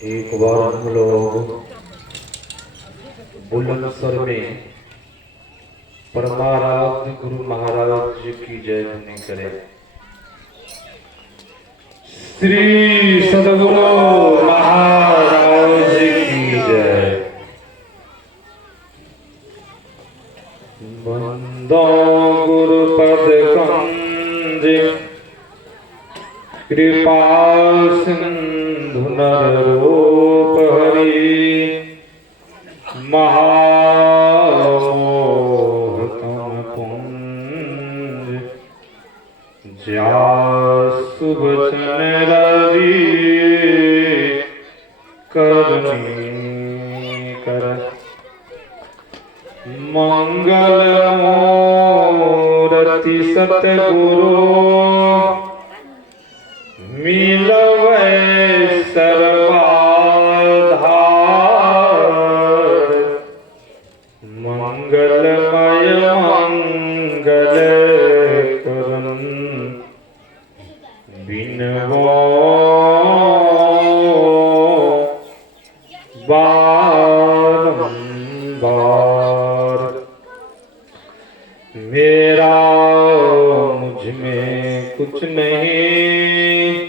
एक बार हम लोग बुलंद स्वर में परमाराध्य गुरु महाराज जी की जय ध्वनि करें। श्री सद्गुरु महाराज जी की जय। वंदो गुरुपद कंज कृपा सिंधु नररूप हरि महामोहतम पुंज जासु बचन रवि करनी कर मंगल मूर्ति सतगुरु मिलवै सर्वाधार मंगलमय मंगल करन बिनवो बारंबार। मेरा मुझ में कुछ नहीं,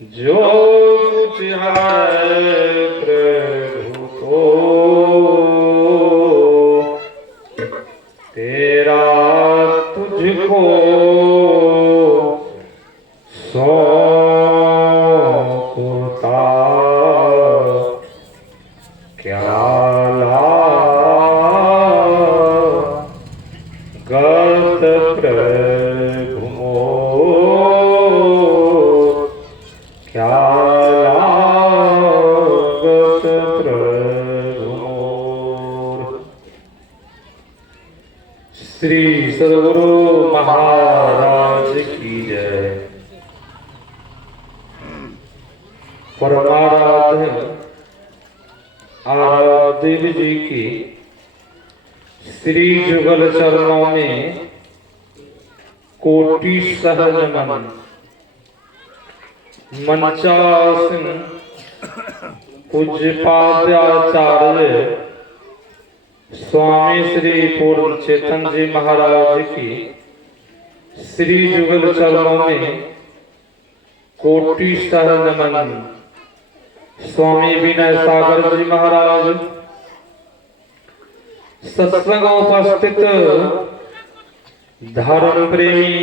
जो कुछ है प्रभु को तेरा तुझको सौंपता क्या लागत प्रभु मोर, क्या लागत प्रभु मोर। श्री सद्गुरु महाराज की जय। परमाराध्य आराध्य जी की श्री जुगल चरणों में कोटि सहज नमन। मंचासन पूज्यपाद्याचार्य स्वामी श्री पूर्ण चेतन जी महाराज की श्री जुगल चरणों में कोटि सहज नमन। स्वामी विनय सागर जी महाराज, सत्संग उपस्थित धर्म प्रेमी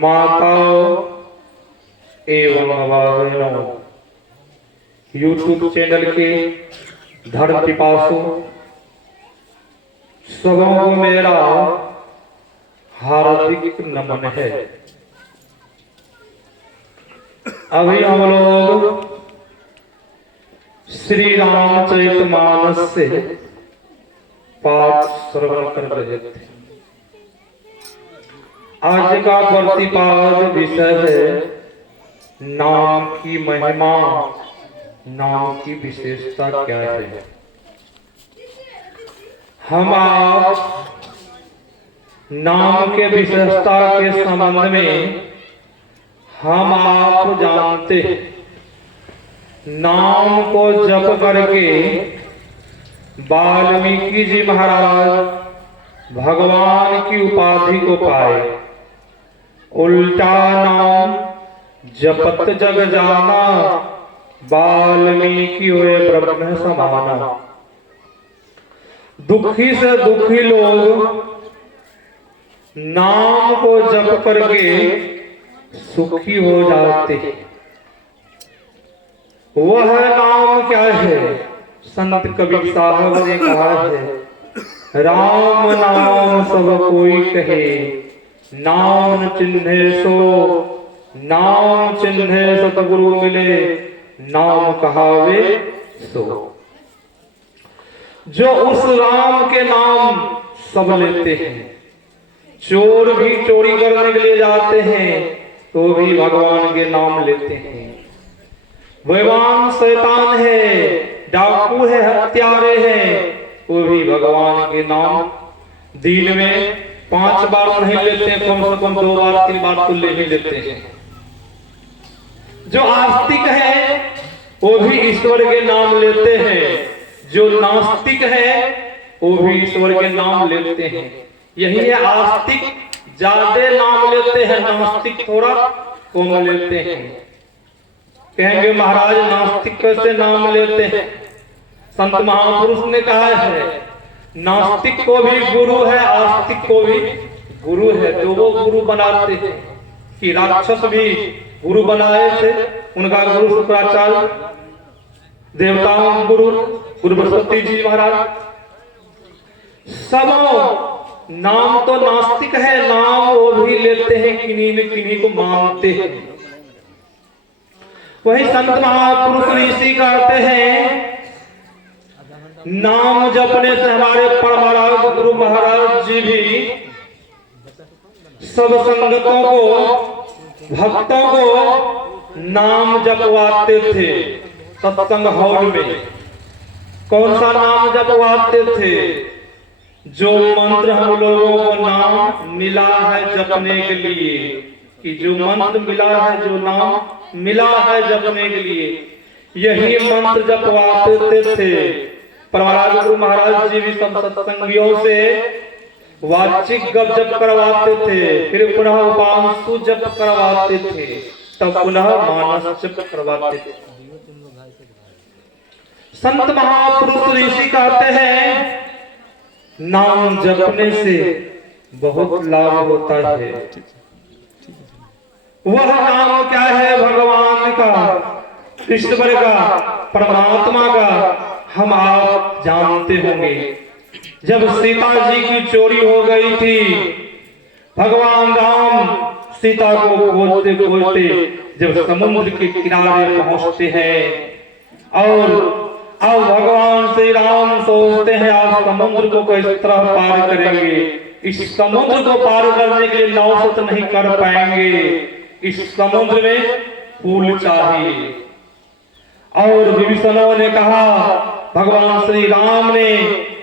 माताओं एवं बहनों, यूट्यूब चैनल के धर्म पिपासु सबों को मेरा हार्दिक नमन है। अभी हम लोग श्री रामचरितमानस से पाठ श्रवण कर रहे थे। आज का प्रतिपाद विषय है नाम की महिमा, नाम की विशेषता क्या है। हम आप नाम के विशेषता के संबंध में हम आप जानते हैं, नाम को जप करके वाल्मीकि जी महाराज भगवान की उपाधि को पाए। उल्टा नाम जपत जग जाना, वाल्मीकि हुए ब्रह्म समाना। दुखी से दुखी लोग नाम को जप करके सुखी हो जाते हैं। वह नाम क्या है? संत कबीर साहब ने कहा है, राम नाम सब कोई कहे, नाम चिन्हे सो, नाम चिन्हे सतगुरु मिले, नाम कहावे सो। जो उस राम के नाम सब लेते हैं, चोर भी चोरी करने के लिए जाते हैं तो भी भगवान के नाम लेते हैं। बेईमान शैतान है, डाकू है, हत्यारे हैं, वो भी भगवान के नाम दिन में 5 बार नहीं लेते, कम से कम 2 बार 3 बार तो ले ही लेते हैं। जो आस्तिक है वो भी ईश्वर के नाम लेते हैं। जो नास्तिक है वो भी ईश्वर के नाम लेते हैं। यही है, आस्तिक ज्यादा नाम लेते हैं, नास्तिक थोड़ा कम लेते हैं। कहेंगे महाराज नास्तिक कैसे नाम लेते हैं? संत महापुरुष ने कहा है नास्तिक को भी गुरु है, आस्तिक को भी गुरु है। तो वो गुरु बनाते हैं कि राक्षस भी गुरु बनाए थे। उनका गुरु शुक्राचार्य, देवताओं गुरु गुरु बृहस्पति जी महाराज। सब नाम तो नास्तिक है, नाम वो भी लेते हैं, किन्हीं न किन्हीं को मानते हैं। वही संत महापुरुष ऋषि कहते हैं नाम जपने से हमारे परमराज गुरु महाराज जी भी सब संगतों को, भक्तों को नाम जपवाते थे सत्संग हॉल में। कौन सा नाम जपवाते थे? जो मंत्र हम लोगों को नाम मिला है जपने के लिए, कि जो मंत्र मिला है, जो नाम मिला है जपने के लिए, यही मंत्र जपवाते थे। परमराज गुरु महाराज जी भी सब सत्संगियों से वाचिक गप जप करवाते थे, फिर पुनः उपांशु जप करवाते थे, तब पुनः मानस जप करवाते थे। संत महापुरुष ऋषि कहते हैं नाम जपने से बहुत लाभ होता है। वह नाम क्या है? भगवान का, ईश्वर का, परमात्मा का हम आप जानते होंगे। जब सीता जी की चोरी हो गई थी, भगवान राम सीता को खोजते खोजते जब समुद्र के किनारे पहुंचते हैं और अब भगवान श्री राम सोचते हैं आप समुद्र को किस तरह पार करेंगे। इस समुद्र को पार करने के लिए नाव से तो नहीं कर पाएंगे, इस समुद्र में पुल चाहिए। और विभीषणों ने कहा, भगवान श्री राम ने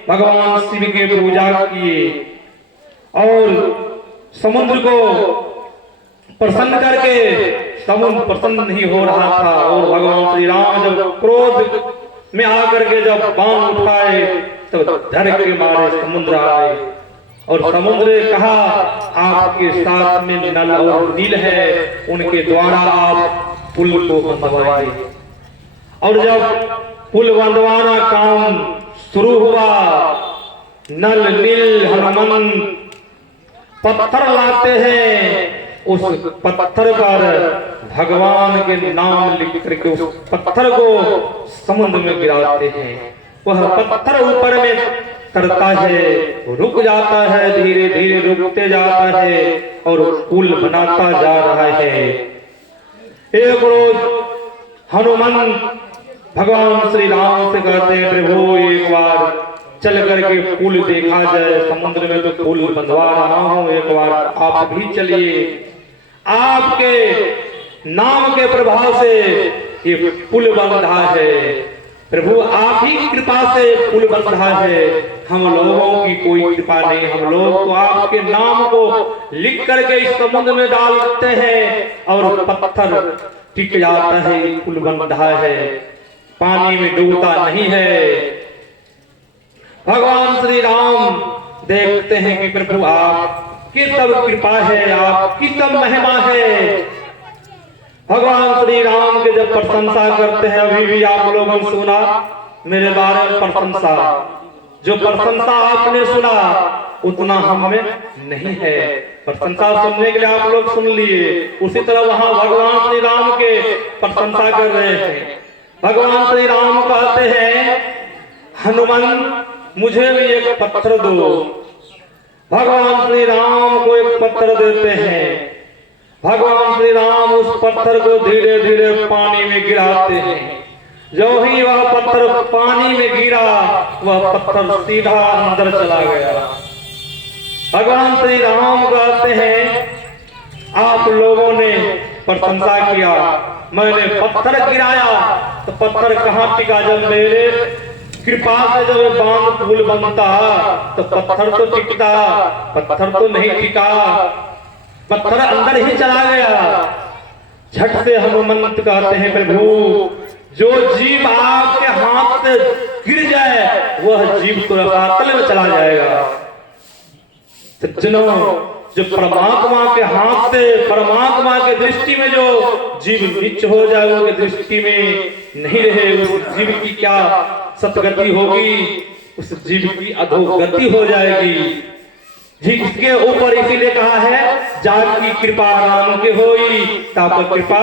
भगवान शिव के पूजा किए और समुद्र को प्रसन्न करके समुद्र प्रसन्न नहीं हो रहा था। और भगवान श्री राम जब क्रोध में आकर के जब बाण उठाए तो डर के मारे समुद्र आए और समुद्र ने कहा आपके साथ में नल और नील है, उनके द्वारा आप पुल को बंधवाइए। और जब पुल बंधवाना काम शुरू हुआ, नल नील हनुमंत पत्थर लाते हैं, उस पत्थर पर भगवान के नाम लिख करके उस पत्थर को समुद्र में गिराते हैं। वह पत्थर ऊपर में करता है, रुक जाता है, धीरे धीरे रुकते जाता है और पुल बनाता जा रहा है। एक रोज हनुमंत भगवान श्री राम से कहते हैं प्रभु एक बार चल करके पुल देखा जाए, समुद्र में तो पुल बंधवा रहा हूं, एक बार आप भी चलिए। आपके नाम के प्रभाव से ये पुल बंधा है प्रभु, आप ही कृपा से पुल बंधा है, हम लोगों की कोई कृपा नहीं। हम लोग तो आपके नाम को लिख करके इस समुद्र में डालते हैं और पत्थर टिक जाता है, ये पुल बंधा है, पानी में डूबता नहीं है। भगवान श्री राम देखते हैं कि प्रभु आपकी सब कृपा है, आपकी सब महिमा है। भगवान श्री राम के जब प्रशंसा करते हैं, अभी भी आप लोगों ने सुना मेरे बारे में प्रशंसा, जो प्रशंसा आपने सुना उतना हम में नहीं है। प्रशंसा सुनने के लिए आप लोग सुन लिए, उसी तरह वहां भगवान श्री राम के प्रशंसा कर रहे हैं। भगवान श्री राम कहते हैं हनुमान मुझे भी एक पत्थर दो। भगवान श्री राम को एक पत्थर देते हैं। भगवान श्री राम उस पत्थर को धीरे धीरे पानी में गिराते हैं। जो ही वह पत्थर पानी में गिरा, वह पत्थर सीधा अंदर चला गया। भगवान श्री राम कहते हैं आप लोगों ने प्रशंसा किया, मैंने पत्थर गिराया तो पत्थर कहाँ टिका? जब मेरे कृपा से जब बांध पुल बनता तो पत्थर तो टिकता, पत्थर तो नहीं टिका, पत्थर अंदर ही चला गया। झट से हनुमंत कहते हैं प्रभु जो जीव आपके हाथ से गिर जाए वह जीव तो रसातल में चला जाएगा। सज्जनों, जो परमात्मा के हाथ से, परमात्मा के दृष्टि में जो जीव नीच हो जाए, उनके दृष्टि में नहीं रहे, उस जीव की क्या सतगति होगी, उस जीव की अधोगति हो जाएगी। जिसके ऊपर इसीलिए कहा है, जाकी कृपा राम के होई, तापर कृपा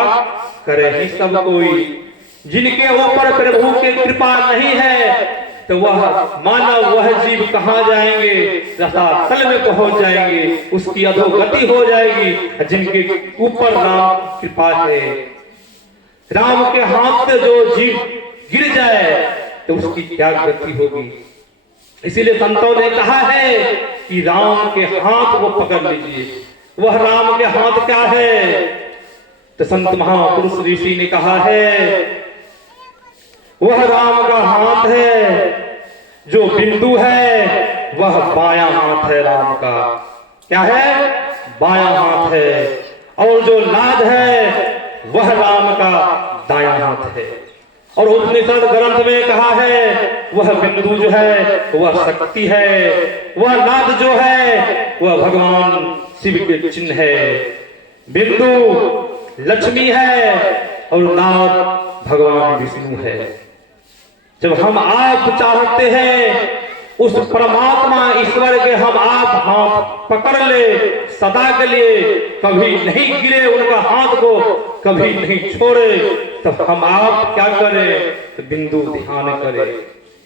करे ही सब कोई। जिनके ऊपर प्रभु की कृपा नहीं है तो वह मानव, वह जीव कहाँ जाएंगे, रसातल में पहुंच जाएंगे, उसकी अधोगति हो जाएगी। जिनके ऊपर राम कृपा है, राम के हाथ से जो जीव गिर जाए तो उसकी क्या गति होगी। इसीलिए संतों ने कहा है कि राम के हाथ वो पकड़ लीजिए। वह राम के हाथ क्या है? तो संत महापुरुष ऋषि ने कहा है, वह राम का हाथ है, जो बिंदु है वह बायां हाथ है राम का। क्या है? बायां हाथ है। और जो नाद है वह राम का दायां हाथ है। और उपनिषद ग्रंथ में कहा है, वह बिंदु जो है वह शक्ति है, वह नाद जो है वह भगवान शिव के चिन्ह है। बिंदु लक्ष्मी है और नाद भगवान विष्णु है। जब हम आप चाहते हैं उस परमात्मा ईश्वर के हम आप हाथ पकड़ ले, सदा के लिए कभी नहीं गिरे, उनका हाथ को कभी नहीं छोड़े, तब हम आप क्या करें? तो बिंदु ध्यान करें,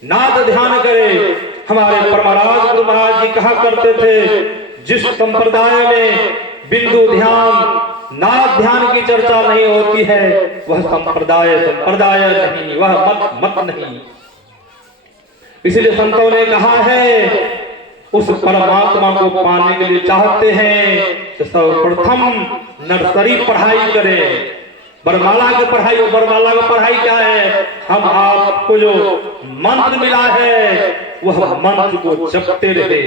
नाद ध्यान करें। हमारे परमराज गुरु महाराज जी कहा करते थे, जिस संप्रदाय में बिंदु ध्यान, नाद ध्यान की चर्चा नहीं होती है, वह संप्रदाय नहीं, वह मत नहीं। इसलिए संतों ने कहा है, उस परमात्मा को पाने के लिए चाहते हैं तो सर्वप्रथम नर्सरी पढ़ाई करें, बरमाला की पढ़ाई। बरमाला की पढ़ाई क्या है? हम आपको जो मंत्र मिला है वह मंत्र को जपते रहे,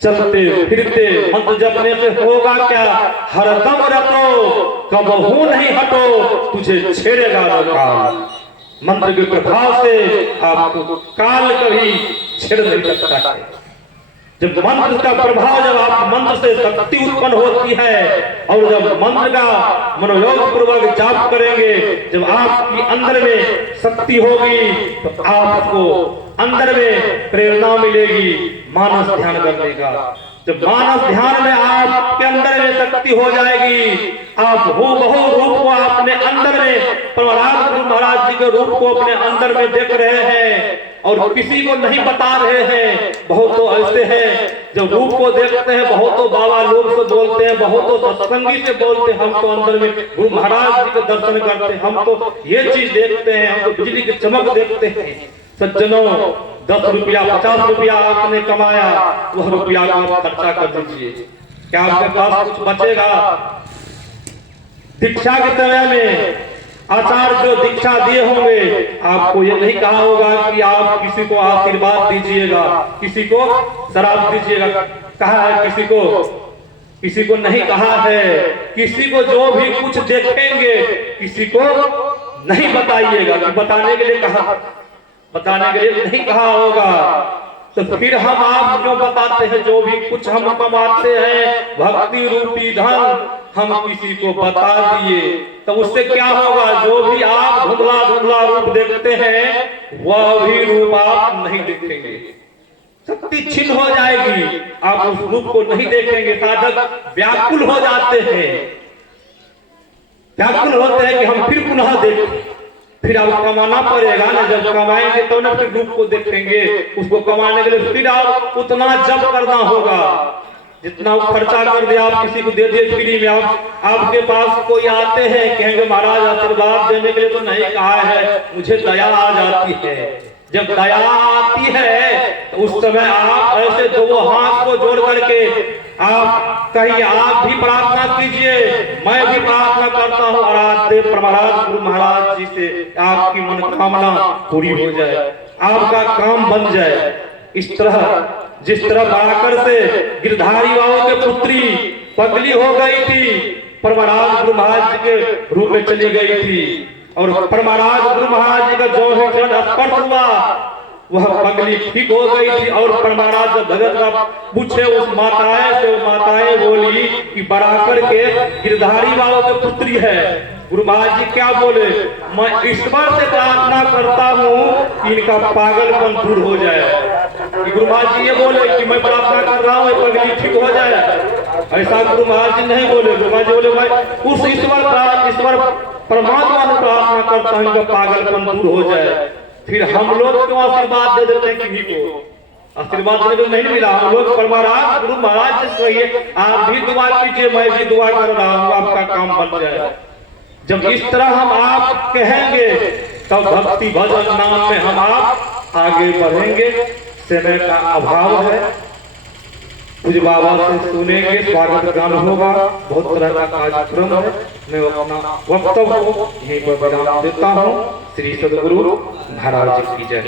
चलते फिरते। मंत्र जपने से होगा क्या? हरदम रटो, कबहू नहीं हटो, तुझे छेड़ेगा न काल। मंत्र के प्रभाव से आपको काल कभी छेड़ नहीं सकता है। जब मंत्र का प्रभाव, जब आप मंत्र से शक्ति उत्पन्न होती है, और जब मंत्र का मनोयोग पूर्वक जाप करेंगे, जब आपकी अंदर में शक्ति होगी तो आपको अंदर में प्रेरणा मिलेगी मानस ध्यान करने का। जब मानस ध्यान में आपके अंदर में शक्ति हो जाएगी, आप हूबहू रूप को अपने अंदर में, परमराज गुरु महाराज जी के रूप को अपने अंदर में देख रहे हैं और किसी को नहीं बता रहे हैं। बहुत तो ऐसे हैं जो रूप को देखते हैं, बहुत तो बाबा लोग से बोलते हैं, बहुत तो सत्संगी से बोलते हैं, हम तो अंदर में गुरु महाराज जी के दर्शन करते हैं, हम तो ये चीज देखते हैं, हम तो बिजली की चमक देखते हैं। सज्जनों, 10 रुपया 50 रुपया आपने कमाया, वह रुपया को आप खर्चा कर दीजिए, क्या आपके पास कुछ बचेगा? दीक्षा के समय में आचार्य जो दीक्षा दिए होंगे, आपको ये नहीं कहा होगा कि आप किसी को आशीर्वाद दीजिएगा, किसी को शराब दीजिएगा। कहा है किसी को नहीं कहा है। किसी को जो भी कुछ देखेंगे किसी को नहीं बताइएगा, कि बताने के लिए कहा, बताने के लिए नहीं कहा होगा। तो फिर हम आप जो बताते हैं, जो भी कुछ हम कमाते हैं भक्ति रूपी धन, हम किसी को बता दिए तो उससे क्या होगा? जो भी आप धुंधला धुंधला रूप देखते हैं वह भी रूप आप नहीं देखेंगे, शक्ति छिन्न हो जाएगी, आप उस रूप को नहीं देखेंगे। साधक व्याकुल हो जाते हैं, व्याकुल होते हैं कि हम फिर पुनः देखें। फिर आप कमाना पड़ेगा ना, जब कमाएंगे तो ना फिर रूप को देखेंगे। उसको कमाने के लिए फिर आप उतना जप करना होगा, जितना खर्चा कर दिया आप किसी को दे दिए फ्री में। आपके पास कोई आते हैं, कहेंगे महाराज आशीर्वाद देने के लिए तो नहीं कहा है, मुझे दया आ जाती है। जब दया आती है तो उस समय आप ऐसे दो हाथ को जोड़ करके आप कहिए, आप भी प्रार्थना कीजिए, मैं भी प्रार्थना करता हूँ, और आज देव परमराज गुरु महाराज जी से आपकी मनोकामना पूरी हो जाए, आपका काम बन जाए। इस तरह जिस तरह बाराकर से गिरधारी बाबू के पुत्री पगली हो गई थी, परमराज गुरु महाराज जी के रूप में चली गई थी, और परमाराज गुरु महाराज जी का जो है चरण स्पर्श हुआ, वह पगली ठीक हो गई थी। और परमाराज जब भगत का पूछे उस माताएं से, माताएं बोली कि बराबर के गिरधारी वालों के पुत्री है। गुरु महाराज जी क्या बोले, मैं ईश्वर से प्रार्थना करता हूँ कि इनका पागलपन दूर हो जाए। कि गुरु महाराज जी ये बोले कि मैं प्रार्थना कर रहा हूँ पगली ठीक हो जाए, ऐसा गुरु महाराज जी नहीं बोले। गुरु महाराज जी बोले मैं उस ईश्वर परमात्मा से प्रार्थना करता हूँ इनका पागलपन दूर हो जाए। फिर हम लोग क्यों आशीर्वाद दे देते हैं किसी को, आशीर्वाद देने को नहीं मिला। हम लोग परमाराज गुरु महाराज से कहिए आप भी दुआ कीजिए, मैं भी दुआ कर रहा हूँ आपका काम बन जाए। जब इस तरह हम आप कहेंगे तब भक्ति भजन नाम में हम आप आगे बढ़ेंगे। समय का अभाव है, पूज्य बाबा से सुनेंगे, स्वागत गान होगा, बहुत तरह का कार्यक्रम है। मैं अपना वक्तव्य यहीं पर विराम देता हूँ। श्री सद्गुरु महाराज की जय।